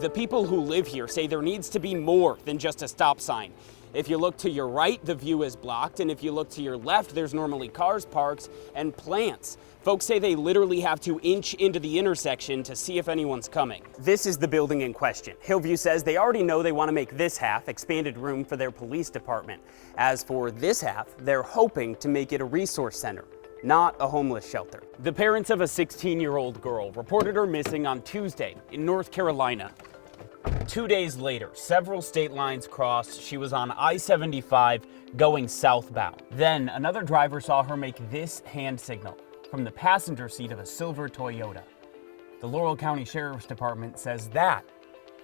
The people who live here say there needs to be more than just a stop sign. If you look to your right, the view is blocked, and if you look to your left, there's normally cars parked and plants. Folks say they literally have to inch into the intersection to see if anyone's coming. This is the building in question. Hillview says they already know they want to make this half expanded room for their police department. As for this half, they're hoping to make it a resource center, not a homeless shelter. The parents of a 16-year-old girl reported her missing on Tuesday in North Carolina. 2 days later, several state lines crossed. She was on I-75 going southbound. Then another driver saw her make this hand signal from the passenger seat of a silver Toyota. The Laurel County Sheriff's Department says that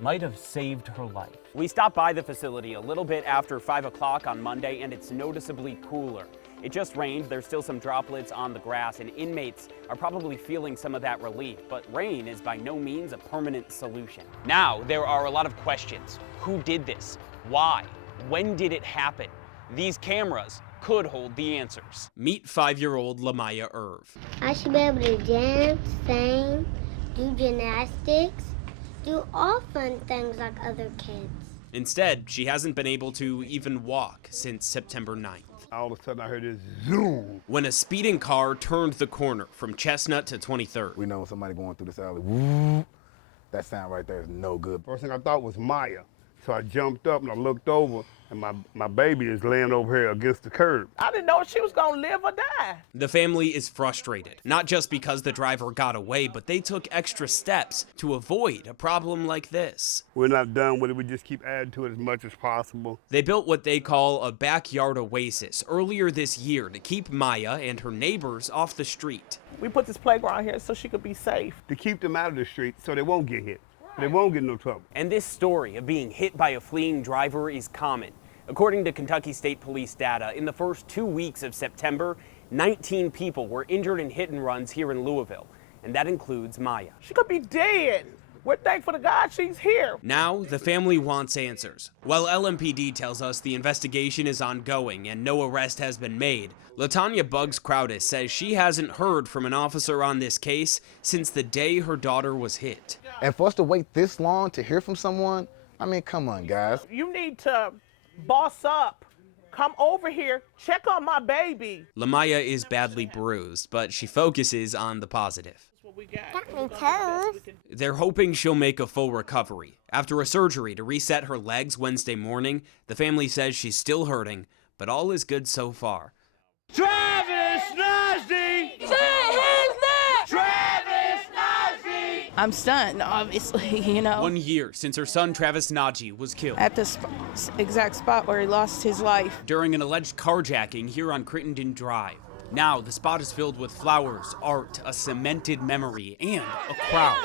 might have saved her life. We stopped by the facility a little bit after 5 o'clock on Monday, and it's noticeably cooler. It just rained, there's still some droplets on the grass, and inmates are probably feeling some of that relief, but rain is by no means a permanent solution. Now, there are a lot of questions. Who did this? Why? When did it happen? These cameras could hold the answers. Meet 5-year-old Lamaya Irv. I should be able to dance, sing, do gymnastics, do all fun things like other kids. Instead, she hasn't been able to even walk since September 9th. All of a sudden I heard this zoom. When a speeding car turned the corner from Chestnut to 23rd. We know somebody going through this alley. Woo, that sound right there is no good. First thing I thought was Maya. So I jumped up and I looked over, and my baby is laying over here against the curb. I didn't know if she was gonna live or die. The family is frustrated, not just because the driver got away, but they took extra steps to avoid a problem like this. We're not done with it. We just keep adding to it as much as possible. They built what they call a backyard oasis earlier this year to keep Maya and her neighbors off the street. We put this playground here so she could be safe. To keep them out of the street so they won't get hit. They won't get in no trouble. And this story of being hit by a fleeing driver is common. According to Kentucky State Police data, in the first 2 weeks of September, 19 people were injured in hit and runs here in Louisville, and that includes Maya. She could be dead. We're thankful to God she's here. Now, the family wants answers. While LMPD tells us the investigation is ongoing and no arrest has been made, LaTanya Bugs Crowdis says she hasn't heard from an officer on this case since the day her daughter was hit. And for us to wait this long to hear from someone, I mean, come on, guys. You need to boss up. Come over here, check on my baby. Lamaya is badly bruised, but she focuses on the positive. Got me toes. They're hoping she'll make a full recovery. After a surgery to reset her legs Wednesday morning, the family says she's still hurting, but all is good so far. Travis Najee! Say his name! Travis Najee! I'm stunned, obviously, you know. 1 year since her son Travis Najee was killed. At the exact spot where he lost his life. During an alleged carjacking here on Crittenden Drive. Now, the spot is filled with flowers, art, a cemented memory, and a crowd.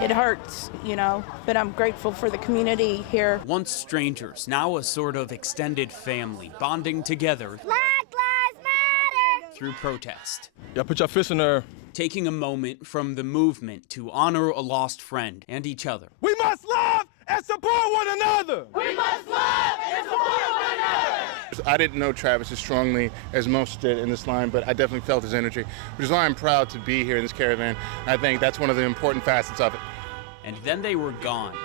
It hurts, you know, but I'm grateful for the community here. Once strangers, now a sort of extended family, bonding together Black Lives Matter! through protest. Yeah, put your fist in there. Taking a moment from the movement to honor a lost friend and each other. We must love and support one another. We must love and support one another! I didn't know Travis as strongly as most did in this line, but I definitely felt his energy, which is why I'm proud to be here in this caravan. I think that's one of the important facets of it. And then they were gone.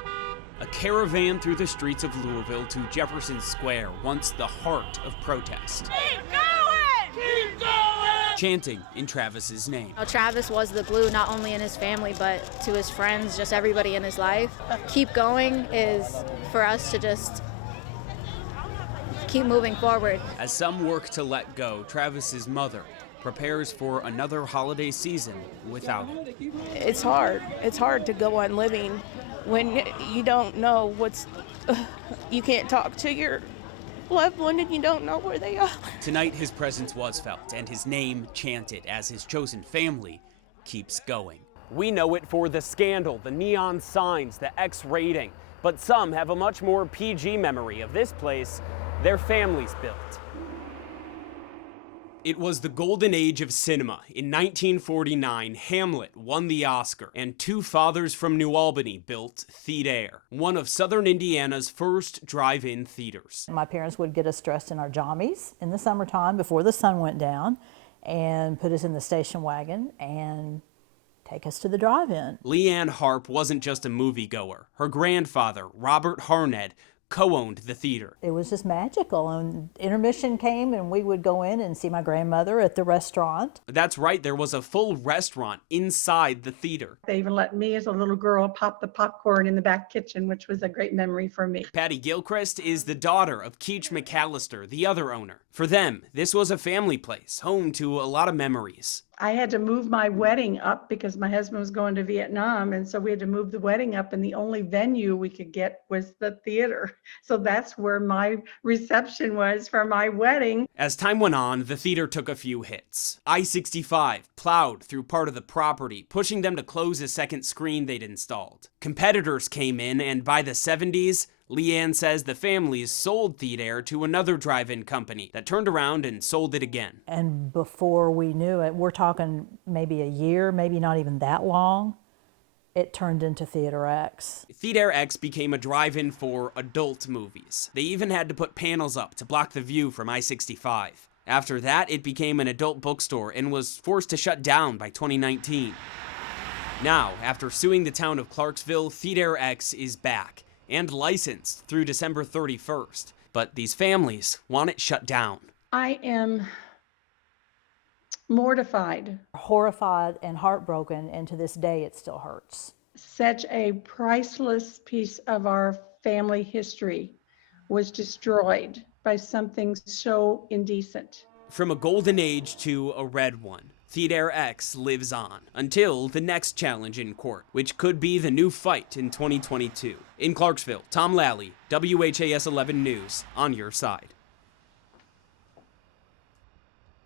A caravan through the streets of Louisville to Jefferson Square, once the heart of protest. Keep going! Keep going! Chanting in Travis's name. Travis was the glue, not only in his family, but to his friends, just everybody in his life. Keep going is for us to just keep moving forward. As some work to let go, Travis's mother prepares for another holiday season without him. It's hard. It's hard to go on living when you don't know you can't talk to your loved one and you don't know where they are. Tonight, his presence was felt and his name chanted as his chosen family keeps going. We know it for the scandal, the neon signs, the X rating, but some have a much more PG memory of this place their families built. It was the golden age of cinema. In 1949, Hamlet won the Oscar, and Two Fathers from New Albany built Theater, one of Southern Indiana's first drive-in theaters. My parents would get us dressed in our jammies in the summertime before the sun went down and put us in the station wagon and take us to the drive-in. Leanne Harp wasn't just a moviegoer. Her grandfather, Robert Harned, co-owned the theater. It was just magical, and intermission came and we would go in and see my grandmother at the restaurant. That's right, there was a full restaurant inside the theater. They even let me as a little girl pop the popcorn in the back kitchen, which was a great memory for me. Patty Gilchrist is the daughter of Keach McAllister, the other owner. For them, this was a family place, home to a lot of memories. I had to move my wedding up because my husband was going to Vietnam, and so we had to move the wedding up, and the only venue we could get was the theater. So that's where my reception was for my wedding. As time went on, the theater took a few hits. I-65 plowed through part of the property, pushing them to close a second screen they'd installed. Competitors came in, and by the 70s, Leanne says the families sold Theater to another drive-in company that turned around and sold it again. And before we knew it, we're talking maybe a year, maybe not even that long, it turned into Theater X. Theater X became a drive-in for adult movies. They even had to put panels up to block the view from I-65. After that, it became an adult bookstore and was forced to shut down by 2019. Now, after suing the town of Clarksville, Theater X is back and licensed through December 31st. But these families want it shut down. I am mortified. Horrified and heartbroken, and to this day it still hurts. Such a priceless piece of our family history was destroyed by something so indecent. From a golden age to a red one, Theater X lives on until the next challenge in court, which could be the new fight in 2022. In Clarksville, Tom Lally, WHAS 11 News, on your side.